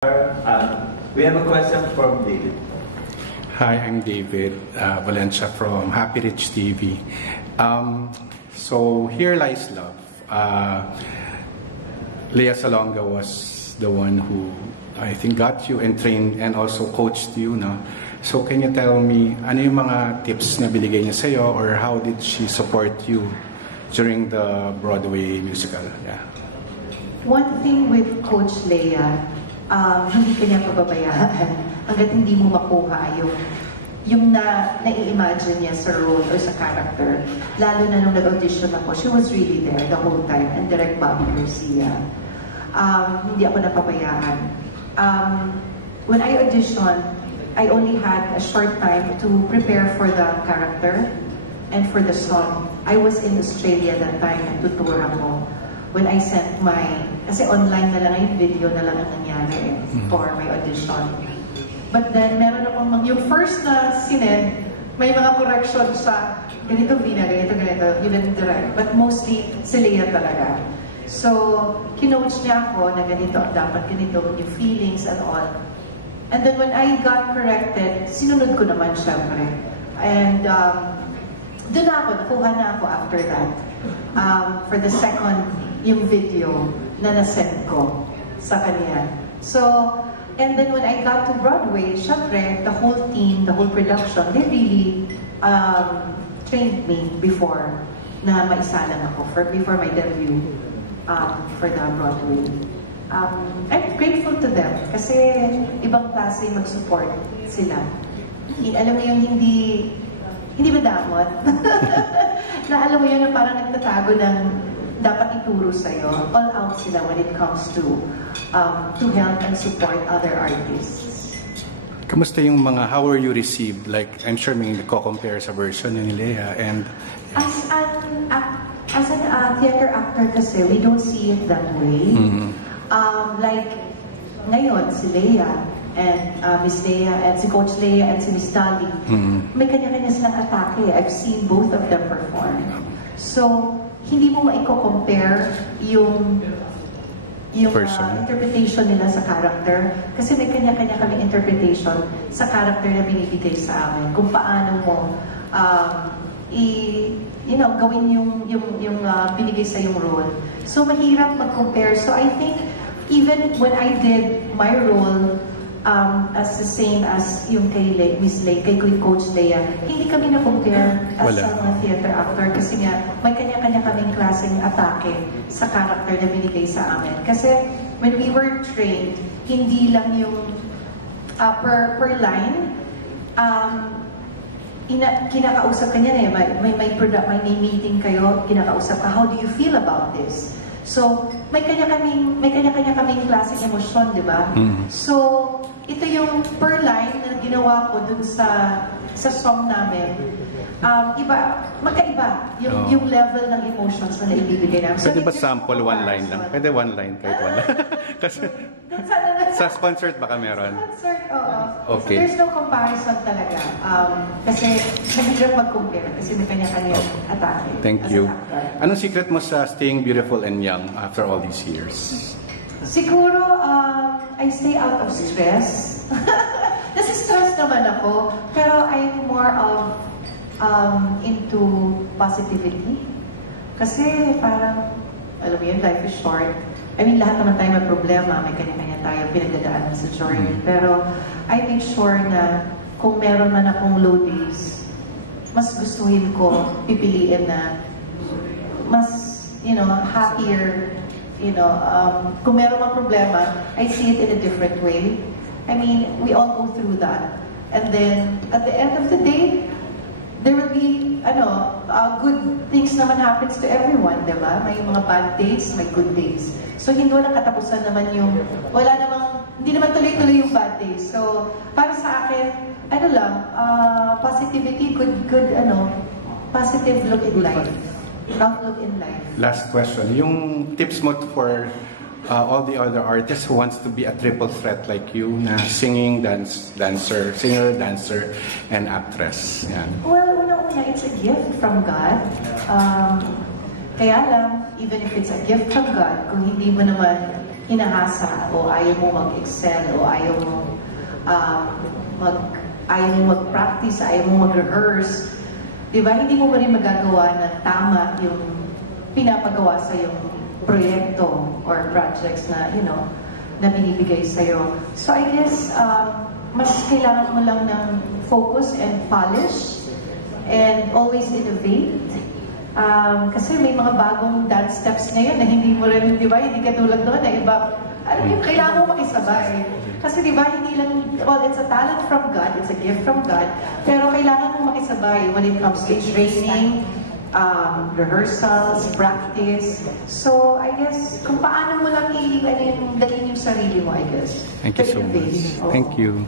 We have a question from David. Hi, I'm David Valencia from Happy Rich TV. So Here Lies Love. Lea Salonga was the one who I think got you and trained and also coached you, no? So can you tell me ano yung mga tips na binigay niya sa'yo, or how did she support you during the Broadway musical? Yeah. One thing with Coach Lea, hindi ka niya pababayaan hanggat hindi mo makuha yung nai-imagine niya sa role or sa character. Lalo na nung nag-audition ako, she was really there the whole time, and Direct Bobby Garcia. Hindi ako napabayaan. When I auditioned, I only had a short time to prepare for the character and for the song. I was in Australia that time, nagtutour ako. When I sent kasi online na lang yung video na lang ang nangyari for my audition. But then, meron akong, yung first na sinend, may mga correction sa ganito, Vina, ganito, even direct. But mostly, si Lea talaga. So, kinoach niya ako na ganito, dapat ganito, yung feelings and all. And then when I got corrected, sinunod ko naman syempre. And doon nakuha na ako after that. For the second, yung video na nasend ko sa kanya. So, and then when I got to Broadway, syempre, the whole team, the whole production, they really trained me before na maisalang ako before my debut for the Broadway. I'm grateful to them kasi ibang klase mag-support sila. Alam mo yung hindi madamot. Na alam mo yun na parang nagtatago ng dapat ituro sa'yo. All out sila when it comes to help and support other artists. Kamusta yung how were you received? Like, I'm sure may nagko-compare sa version ni Lea and... As an theater actor kasi, we don't see it that way. Like, ngayon, si Lea and Miss Lea and si Coach Lea and si Miss Dali, may kanya-kanya silang atake. I've seen both of them perform. So, hindi mo maiko-compare yung interpretation nila sa character. Kasi may kanya-kanya kaming interpretation sa character na binibigay sa amin. Kung paano mo gawin yung binigay sa yung role. So, mahirap mag-compare. So, I think, even when I did my role as the same as yung kay Miss Lea, kay Coach Lea, hindi kami na-compare as a mga theater actor kasi nga may kanya-kanya kaming klaseng atake sa character na binigay sa amin. Kasi when we were trained, hindi lang yung per line, kinakausap ka niya may meeting kayo, kinakausap ka, how do you feel about this? So, may kanya-kanya kaming klaseng emosyon, di ba? So, ito yung per line na ginawa ko dun sa song namin. Magkaiba yung level ng emotions na naibibigay namin. Pwede ba sample one line lang? Pwede one line, kahit one. Kasi sa concert baka meron? Sa concert, oo. Okay. So there's no comparison talaga. Kasi mahirap mag-compare kasi may kanya-kanya atake. Thank you. Anong secret mo sa staying beautiful and young after all these years? Siguro, I stay out of stress. Nasi-stress naman ako, pero I'm more of into positivity. Kasi parang, alam mo yun, life is short. I mean, lahat naman tayo may problema, may kanya-kanya tayo pinagdadaanan sa journey. Pero I make sure na kung meron man akong low days, mas gustuhin ko, pipiliin na mas, happier. Kung meron mang problema, I see it in a different way. I mean, we all go through that. And then, at the end of the day, there will be, good things naman happens to everyone, di ba? May mga bad days, may good days. So, hindi walang katapusan naman hindi naman tuloy-tuloy yung bad days. So, para sa akin, positivity, positive look in life. Outlook in life. Last question. Yung tips mo for all the other artists who wants to be a triple threat like you, na singer, dancer, and actress. Yan. Well, una-una, it's a gift from God. Kaya lang, even if it's a gift from God, kung hindi mo naman hinahasa o ayaw mo mag-excel o ayaw mo mag-practice, ayaw mo mag-rehearse, di ba? Hindi mo pa rin magagawa na tama yung pinapagawa sa yung proyekto or projects na, na binibigay sa'yo. So I guess, mas kailangan mo lang ng focus and polish and always innovate. Kasi may mga bagong dance steps ngayon na hindi mo rin, di ba? Hindi katulad doon na iba. Alam mo, kailangan mo makisabay. Kasi di ba, hindi lang, well, it's a talent from God, it's a gift from God, pero kailangan mo makisabay when it comes to training, rehearsals, practice. So, I guess, kung paano mo lang dalhin yung sarili mo, I guess. Thank you so much. Thank you.